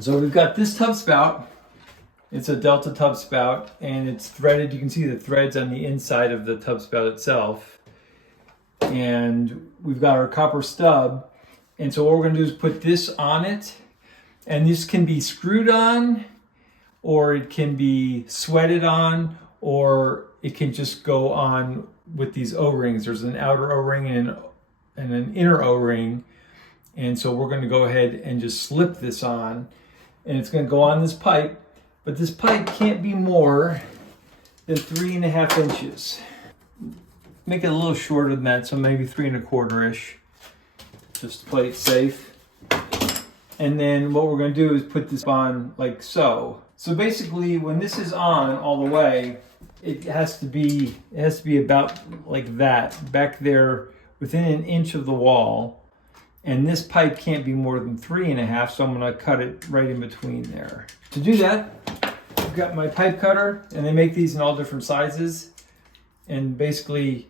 So we've got this tub spout. It's a Delta tub spout, and it's threaded. You can see the threads on the inside of the tub spout itself. And we've got our copper stub. And so what we're going to do is put this on it. And this can be screwed on, or it can be sweated on, or it can just go on with these O-rings. There's an outer O-ring and an inner O-ring. And so we're going to go ahead and just slip this on. And it's going to go on this pipe. But this pipe can't be more than 3.5 inches. Make it a little shorter than that, so maybe 3 1/4-ish, just to play it safe. And then what we're going to do is put this on like so. So basically, when this is on all the way, it has to be about like that, back there within 1 inch of the wall. And this pipe can't be more than 3.5, so I'm going to cut it right in between there. To do that, I've got my pipe cutter, and they make these in all different sizes. And basically,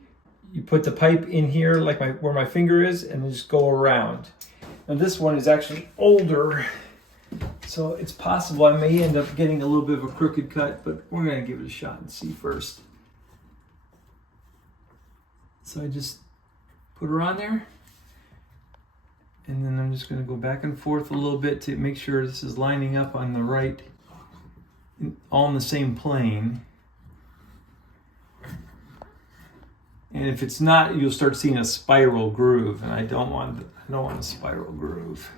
you put the pipe in here, like where my finger is, and then just go around. Now this one is actually older, so it's possible I may end up getting a little bit of a crooked cut, but we're going to give it a shot and see first. So I just put her on there. And then I'm just going to go back and forth a little bit to make sure this is lining up on the right, all in the same plane. And if it's not, you'll start seeing a spiral groove, and I don't want a spiral groove.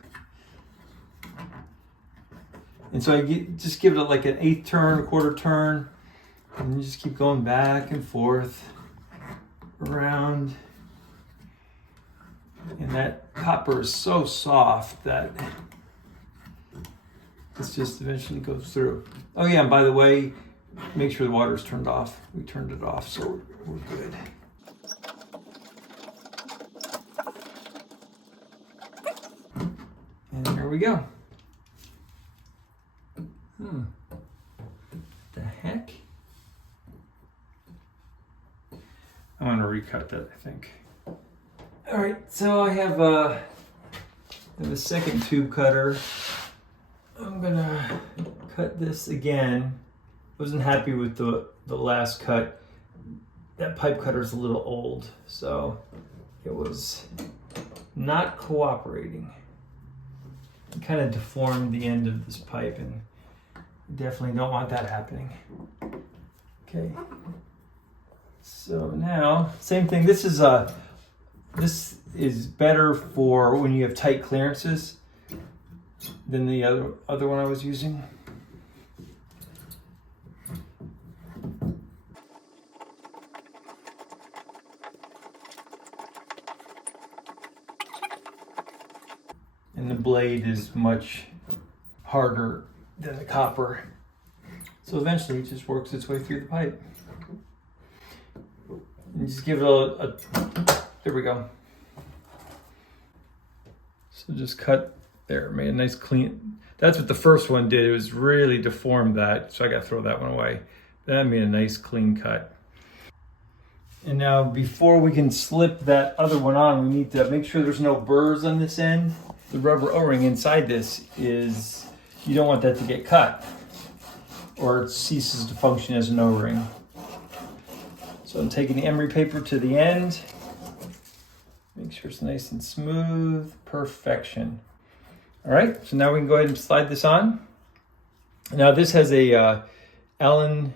And so I just give it like an 1/8 turn, 1/4 turn, and you just keep going back and forth around. And that copper is so soft that this just eventually goes through. Oh yeah, and by the way, make sure the water's turned off. We turned it off, so we're good. And here we go. The heck? I'm gonna recut that, I think. All right, so I have a second tube cutter. I'm gonna cut this again. Wasn't happy with the last cut. That pipe cutter is a little old, so it was not cooperating. It kind of deformed the end of this pipe, and definitely don't want that happening. Okay. So now, same thing. This is better for when you have tight clearances than the other one I was using. And the blade is much harder than the copper. So eventually it just works its way through the pipe. And just give it there we go. So just cut there, made a nice clean. That's what the first one did. It was really deformed that, so I got to throw that one away. That made a nice clean cut. And now before we can slip that other one on, we need to make sure there's no burrs on this end. The rubber O-ring inside this is, you don't want that to get cut, or it ceases to function as an O-ring. So I'm taking the emery paper to the end. Make sure it's nice and smooth. Perfection. All right, so now we can go ahead and slide this on. Now this has an Allen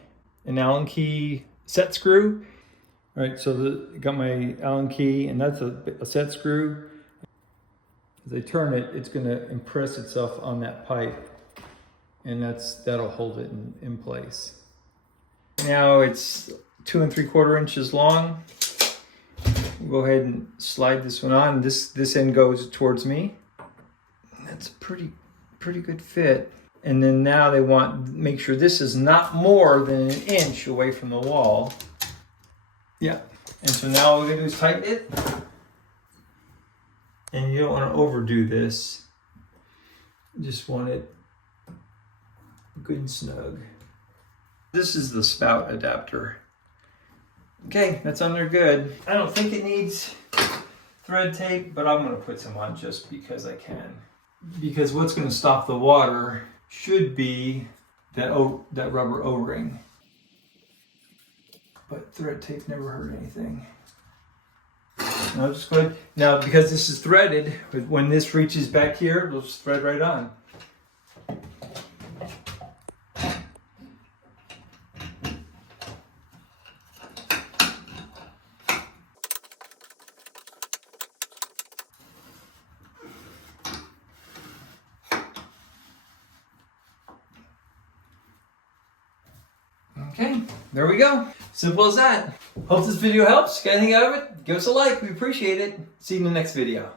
key set screw. All right, so I got my Allen key, and that's a set screw. As I turn it, it's going to impress itself on that pipe, and that'll hold it in place. Now it's 2 3/4 inches long. We'll go ahead and slide this one on. This end goes towards me. That's a pretty good fit. And then now they make sure this is not more than 1 inch away from the wall. Yeah. And so now all we're gonna do is tighten it. And you don't want to overdo this. You just want it good and snug. This is the spout adapter. Okay, that's on there good. I don't think it needs thread tape, but I'm gonna put some on just because I can. because what's going to stop the water should be that rubber O-ring. But thread tape never hurt anything. No, just go ahead. Now, because this is threaded, when this reaches back here, it'll just thread right on. Okay, there we go. Simple as that. Hope this video helps. Got anything out of it? Give us a like. We appreciate it. See you in the next video.